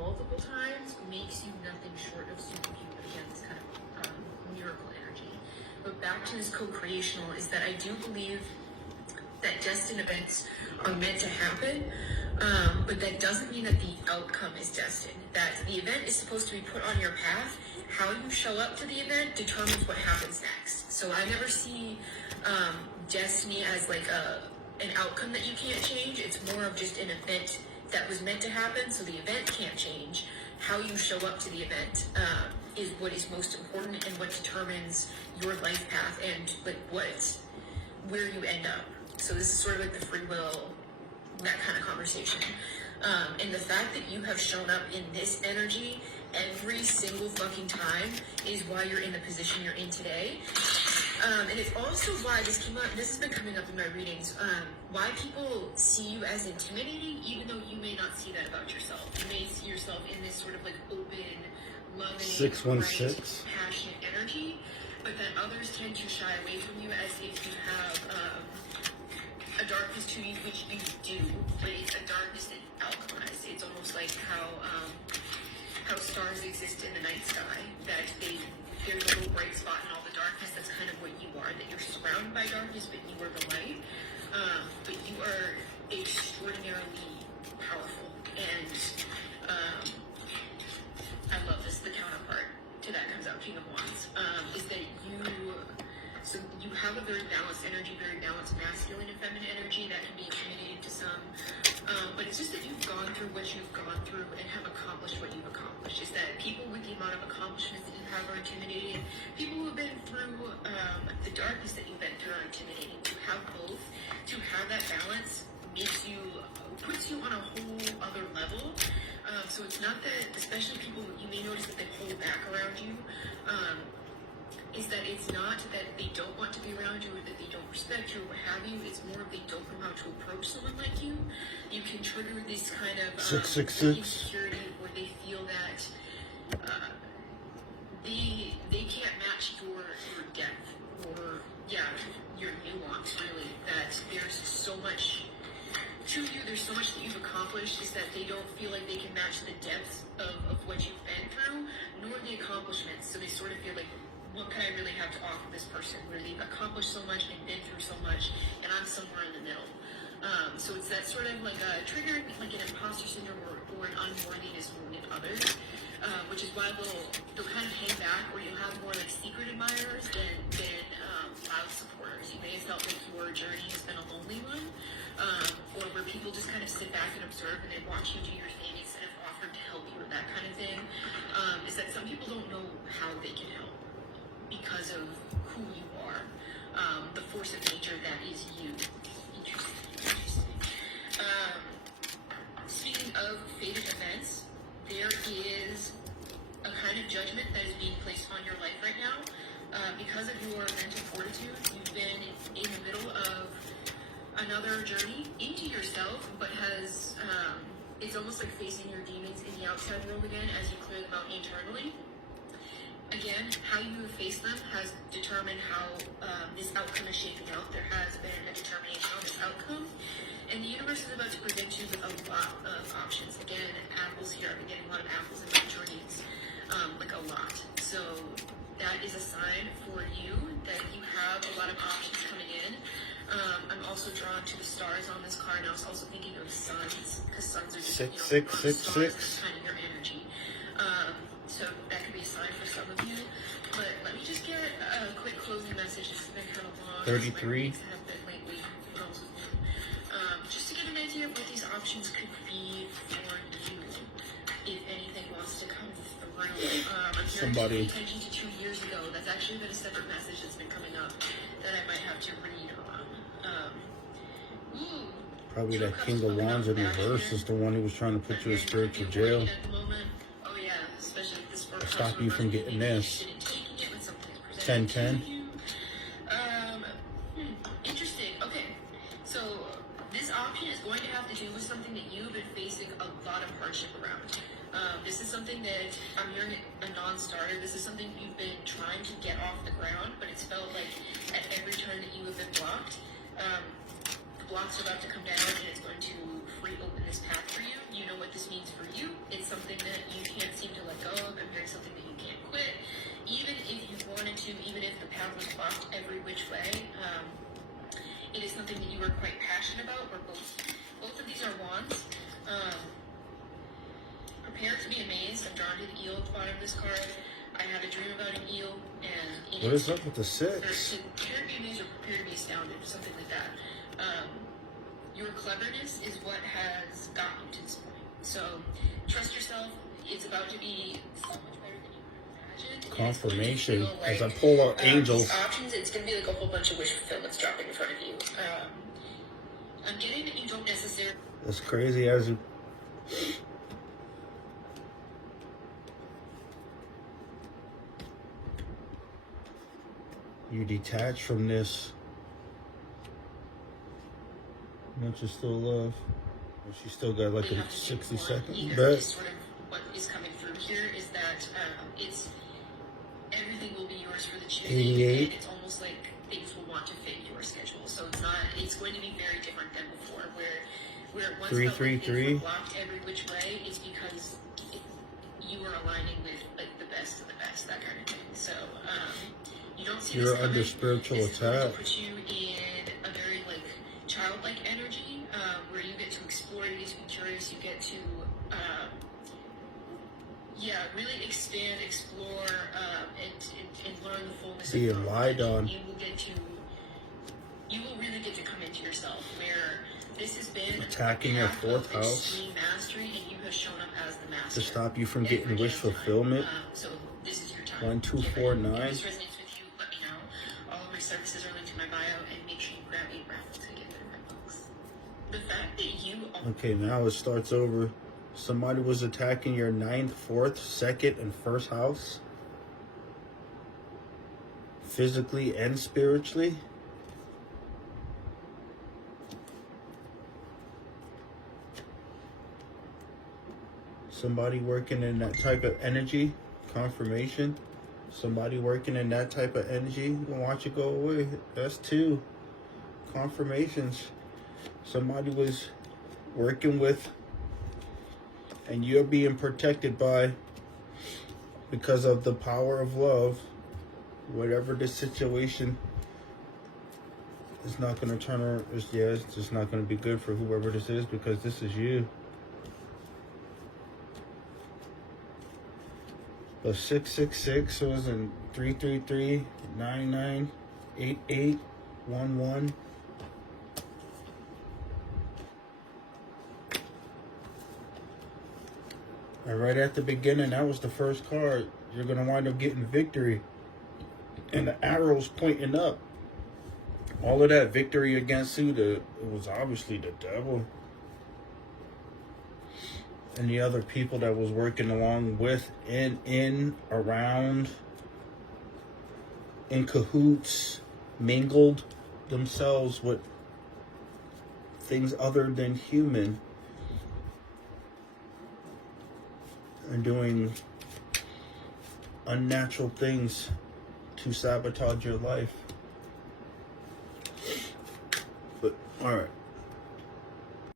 multiple times makes you nothing short of superhuman. Again, this kind of miracle energy. But back to this co-creational is that I do believe that destined events are meant to happen, but that doesn't mean that the outcome is destined. That the event is supposed to be put on your path. How you show up to the event determines what happens next. So I never see destiny as like an outcome that you can't change. It's more of just an event that was meant to happen, so the event can't change. How you show up to the event is what is most important and what determines your life path and like where you end up. So this is sort of like the free will, that kind of conversation. And the fact that you have shown up in this energy every single fucking time is why you're in the position you're in today. And it's also why this came up, this has been coming up in my readings, why people see you as intimidating, even though you may not see that about yourself. You may see yourself in this sort of like open, loving, 616 bright, passionate energy, but then others tend to shy away from you as if you have a darkness to you, which you do, but it's a darkness that you alchemize. It's almost like how stars exist in the night sky, that there's a little bright spot in all the darkness. That's kind of what you are, that you're surrounded by darkness, but you are the light. But you are extraordinarily powerful. And I love this, the counterpart to that comes out, King of Wands, is that you have a very balanced energy, very balanced masculine and feminine energy that can be intimidating to some. But it's just that you've gone through what you've gone through and have accomplished what you've accomplished. Is that people with the amount of accomplishments that you have are intimidating. People who have been through the darkness that you've been through are intimidating. To have both, to have that balance, puts you on a whole other level. So it's not that, especially people, you may notice that they hold back around you. Is that it's not that they don't want to be around you or that they don't respect you or what have you. It's more of they don't know how to approach someone like you. You can trigger this kind of 666 insecurity where they feel that they can't match your depth or your nuance, really. That there's so much to you, there's so much that you've accomplished, is that they don't feel like they can match the depth of what you've been through, nor the accomplishments. So they sort of feel like, what can I really have to offer this person, where they've accomplished so much and been through so much, and I'm somewhere in the middle. So it's that sort of like a triggering, like an imposter syndrome or an unworthiness wound in others, which is why they'll kind of hang back, or you'll have more like secret admirers than loud supporters. You may have felt like your journey has been a lonely one, or where people just kind of sit back and observe and they watch you do your thing instead of offering to help you or that kind of thing. Is that some people don't know how they can help because of who you are, the force of nature that is you. Interesting. Speaking of fated events, there is a kind of judgment that is being placed on your life right now. Because of your mental fortitude, you've been in the middle of another journey into yourself, but it's almost like facing your demons in the outside world again as you clear them out internally. Again, how you face them has determined how this outcome is shaping out. There has been a determination on this outcome. And the universe is about to present you with a lot of options. Again, apples here. I've been getting a lot of apples in my dreams. Like a lot. So that is a sign for you that you have a lot of options coming in. I'm also drawn to the stars on this card, and I was also thinking of suns, because suns are just, stars, kind of your energy. So that could be a sign for some of you. But let me just get a quick closing message. This has been kind of long. 33. Have been lately. Just to get an idea of what these options could be for you, if anything wants to come through. I'm Somebody. paying attention to 2 years ago. That's actually been a separate message that's been coming up that I might have to read on. Probably that King of Wands in reverse is the one who was trying to put you in spiritual jail. Stop you from getting this. 10-10. Interesting. Okay. So this option is going to have to do with something that you've been facing a lot of hardship around. This is something that I'm hearing a non-starter. This is something you've been trying to get off the ground, but it's felt like at every turn that you have been blocked. The block's about to come down and it's going to free open this path for you. You know what this means for you. It's something that wand was blocked every which way. It is something that you are quite passionate about, or both of these are wands. Prepare to be amazed. I'm drawn to the eel at the bottom of this card. I had a dream about an eel, and What is up with the six? Prepare to be amazed or prepare to be astounded, something like that. Your cleverness is what has gotten you to this point. So trust yourself. It's about to be so much better than you could imagine. Confirmation. Like, As I pull out angels. these options, it's going to be like a whole bunch of wish fulfillments dropping in front of you. I'm getting that you don't necessarily. As crazy as you. You detach from this. Much is still love. She still got like a 60-second bet. Sort of what is coming through here is that it's everything will be yours for the choosing. 88. And it's almost like things will want to fit your schedule. So it's going to be very different than before, where it once felt like things were blocked every which way. It's because you are aligning with like the best of the best, that kind of thing. So you don't see You're this under coming. spiritual This is going to attack. put you in a very like childlike energy, where you get to explore, you get to be curious, you get to really expand, explore, and learn the fullness Being of lied on. You will really get to come into yourself, where this has been Attacking your fourth house extreme mastery, and you have shown up as the master to stop you from getting wish fulfillment. So this is your time. 1, 2, 4, 9. If this resonates with you, let me know. All of my services are linked in my bio, and make sure you grab a raffle ticket for my books. The fact that you Okay, now it starts over. Somebody was attacking your 9th, 4th, 2nd, and 1st house. Physically and spiritually. Somebody working in that type of energy. Confirmation. Somebody working in that type of energy. You gonna watch it go away. That's 2 confirmations. Somebody was working with, and you're being protected by, because of the power of love. Whatever the situation is not going to turn around. It's just not going to be good for whoever this is, because this is you. But 666 was in 333 9988 11. And right at the beginning, that was the first card. You're going to wind up getting victory. And the arrow's pointing up. All of that victory against who? It was obviously the devil. And the other people that was working along with, around, in cahoots, mingled themselves with things other than human. And doing unnatural things to sabotage your life. But, alright.